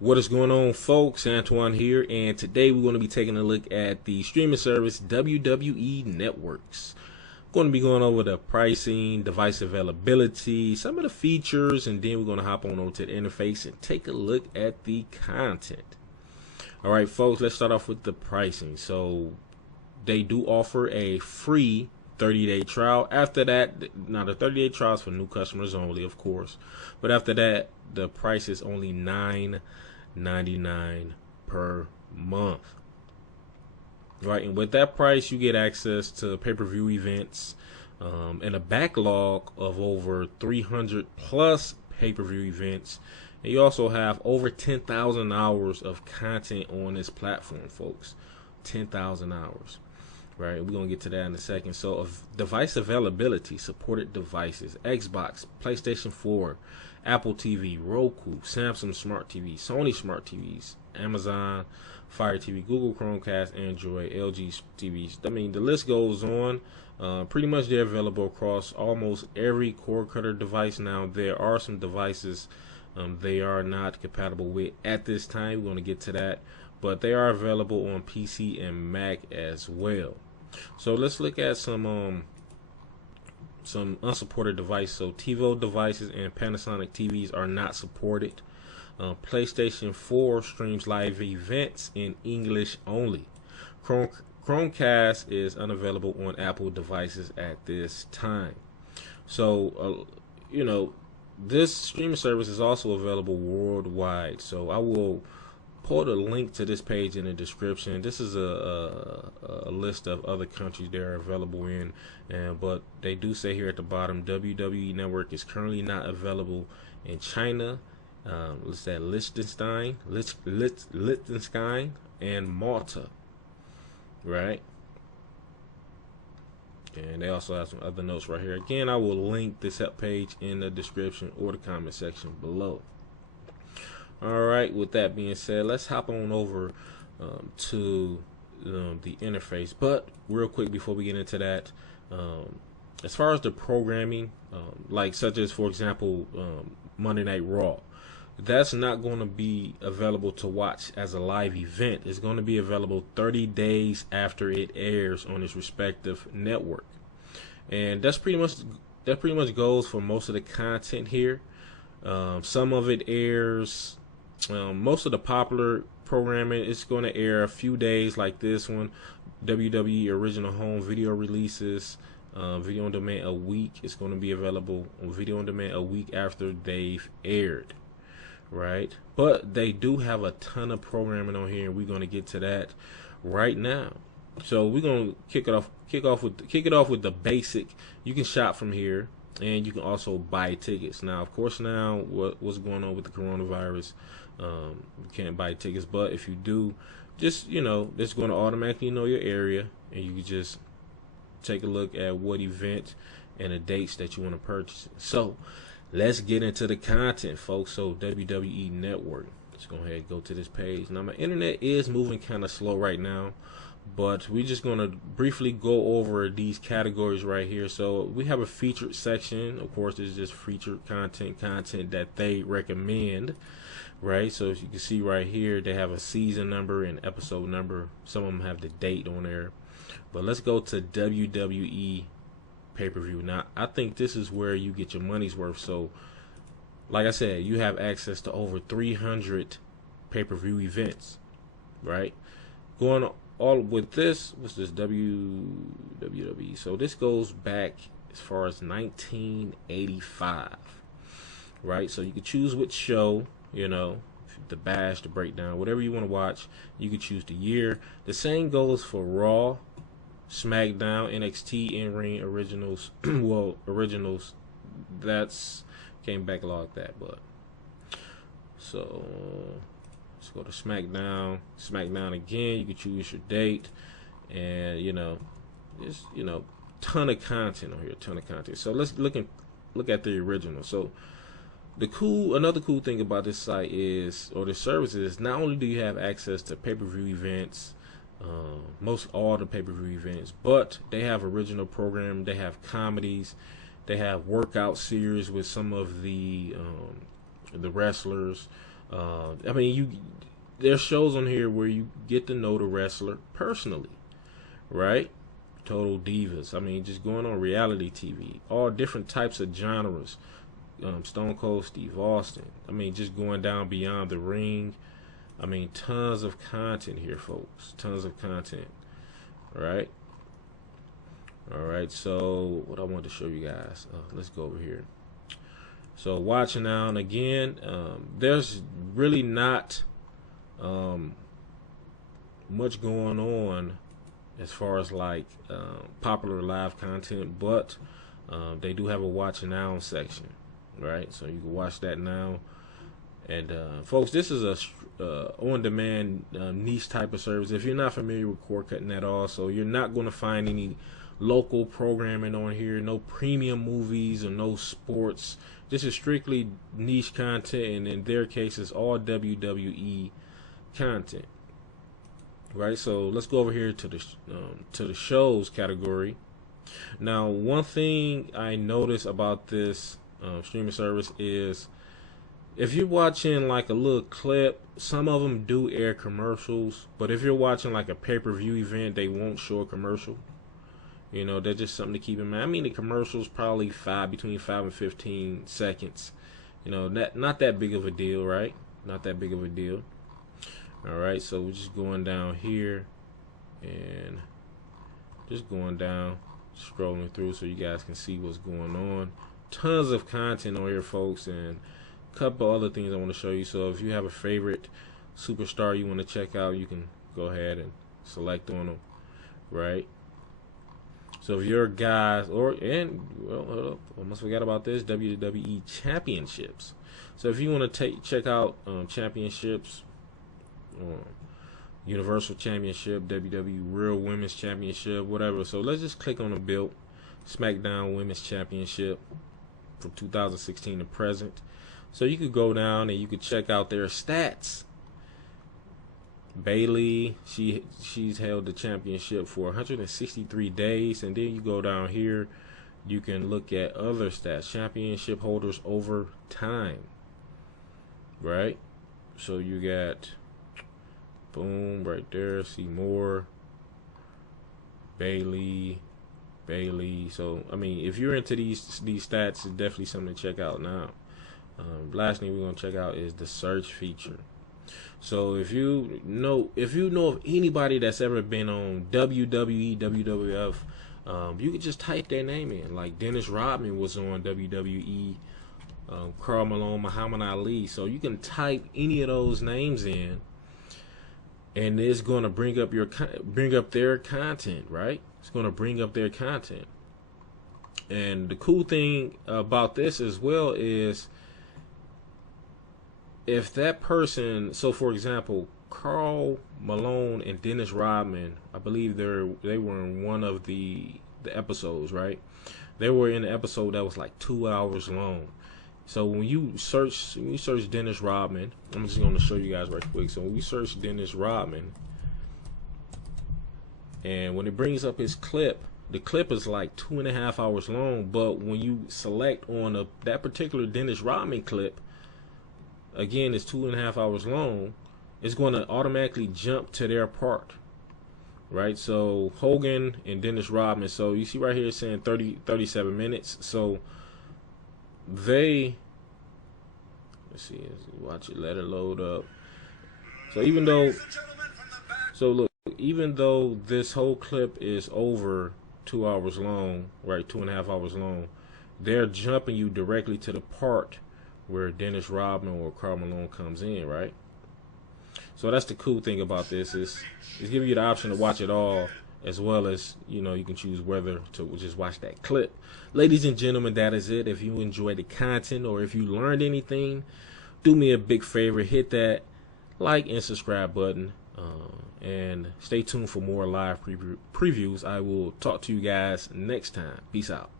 What is going on, folks? Antoine here, and today we're going to be taking a look at the streaming service WWE Networks. Going to be going over the pricing, device availability, some of the features, and then we're going to hop on over to the interface and take a look at the content. All right, folks, let's start off with the pricing. So they do offer a free 30-day trial. After that, now the 30-day trial is for new customers only, of course, but after that, the price is only $9.99 per month. Right, and with that price, you get access to pay-per-view events and a backlog of over 300 plus pay-per-view events. And you also have over 10,000 hours of content on this platform, folks. 10,000 hours. Right, we're going to get to that in a second. So, of device availability, supported devices, Xbox, PlayStation 4, Apple TV, Roku, Samsung Smart TV, Sony Smart TVs, Amazon Fire TV, Google Chromecast, Android, LG TVs. I mean, the list goes on. Pretty much they're available across almost every cord cutter device. Now, there are some devices they are not compatible with at this time. We're going to get to that. But they are available on PC and Mac as well. So let's look at some unsupported devices. So TiVo devices and Panasonic TVs are not supported. PlayStation 4 streams live events in English only. Chromecast is unavailable on Apple devices at this time. So, this streaming service is also available worldwide. So I will put a link to this page in the description. This is a list of other countries they're available in, but they do say here at the bottom, WWE Network is currently not available in China, let's say Liechtenstein, and Malta, right? And they also have some other notes right here. Again, I will link this help page in the description or the comment section below. Alright, with that being said, let's hop on over to the interface. But real quick before we get into that, as far as the programming, like such as, for example, Monday Night Raw, that's not going to be available to watch as a live event. It's going to be available 30 days after it airs on its respective network. And that pretty much goes for most of the content here. Some of it airs. Most of the popular programming is going to air a few days, like this one, WWE Original Home video releases, video on demand a week. It's going to be available on video on demand a week after they've aired, right? But they do have a ton of programming on here, and we're going to get to that right now. So we're going to kick it off with the basic. You can shop from here, and you can also buy tickets. Now, of course, what's going on with the coronavirus, you can't buy tickets, but if you do, just it's going to automatically know your area, and you can just take a look at what event and the dates that you want to purchase it. So let's get into the content, folks. So WWE Network, let's go ahead and go to this page. Now, my internet is moving kind of slow right now, but we're just going to briefly go over these categories right here. So we have a featured section. Of course, it's just featured content that they recommend, right? So as you can see right here, they have a season number and episode number. Some of them have the date on there. But let's go to WWE pay-per-view. Now, I think this is where you get your money's worth. So like I said, you have access to over 300 pay-per-view events, right? Going all with this, what's this, WWE? So this goes back as far as 1985, right? So you can choose which show, the bash, the breakdown, whatever you want to watch. You can choose the year. The same goes for Raw, SmackDown, NXT, in-ring, originals. Well, originals, that's can't backlog that, but so let's go to SmackDown. SmackDown again. You can choose your date, and just ton of content on here, ton of content. So let's look at the original. So another cool thing about this site is, or this service is, not only do you have access to pay-per-view events, most all the pay-per-view events, but they have original program. They have comedies. They have workout series with some of the wrestlers. I mean, there's shows on here where you get to know the wrestler personally, right? Total divas. I mean, just going on reality TV, all different types of genres. Stone Cold Steve Austin. I mean, just going down beyond the ring. I mean, tons of content here, folks. Tons of content. Right? All right. So, what I want to show you guys. Let's go over here. So, watching now, and again, there's really not much going on as far as like popular live content, but they do have a watch now section, right? So you can watch that now. And folks, this is a on-demand niche type of service. If you're not familiar with cord cutting at all, so you're not going to find any local programming on here, no premium movies or no sports. This is strictly niche content, and in their case, it's all WWE content. Right, so let's go over here to the shows category. Now, one thing I noticed about this streaming service is if you're watching like a little clip, some of them do air commercials, but if you're watching like a pay-per-view event, they won't show a commercial. You know, that's just something to keep in mind. I mean, the commercial's probably between 5 and 15 seconds. You know, not that big of a deal, right? Not that big of a deal. All right, so we're just going down here and just going down, scrolling through so you guys can see what's going on. Tons of content on here, folks, and a couple other things I want to show you. So if you have a favorite superstar you want to check out, you can go ahead and select on them, right? So if you're guys, almost forgot about this, WWE Championships. So if you want to check out championships, Universal Championship, WWE Real Women's Championship, whatever. So let's just click on the belt, SmackDown Women's Championship from 2016 to present. So you could go down and you could check out their stats. Bayley, she's held the championship for 163 days, and then you go down here, you can look at other stats, championship holders over time, right? So you got boom right there, see more, Bayley. So I mean, if you're into these stats, it's definitely something to check out now. Last thing we're gonna check out is the search feature. So if you know of anybody that's ever been on WWE, WWF, you could just type their name in. Like Dennis Rodman was on WWE, Karl Malone, Muhammad Ali. So you can type any of those names in, and it's going to bring up their content, right? It's going to bring up their content. And the cool thing about this as well is if that person, so for example, Karl Malone and Dennis Rodman, I believe they were in one of the episodes, right? They were in an episode that was like 2 hours long. So when you search Dennis Rodman, I'm just going to show you guys right quick. So when we search Dennis Rodman, and when it brings up his clip, the clip is like 2.5 hours long. But when you select on that particular Dennis Rodman clip, again, it's 2.5 hours long. It's going to automatically jump to their part, right? So Hogan and Dennis Rodman. So you see right here it's saying 37 minutes. So let's see, watch it, let it load up. So even though this whole clip is over 2 hours long, right, 2.5 hours long, they're jumping you directly to the part where Dennis Rodman or Karl Malone comes in, right? So that's the cool thing about this, is it's giving you the option to watch it all, as well as, you know, you can choose whether to just watch that clip. Ladies and gentlemen, that is it. If you enjoyed the content or if you learned anything, do me a big favor, hit that like and subscribe button, and stay tuned for more live previews. I will talk to you guys next time. Peace out.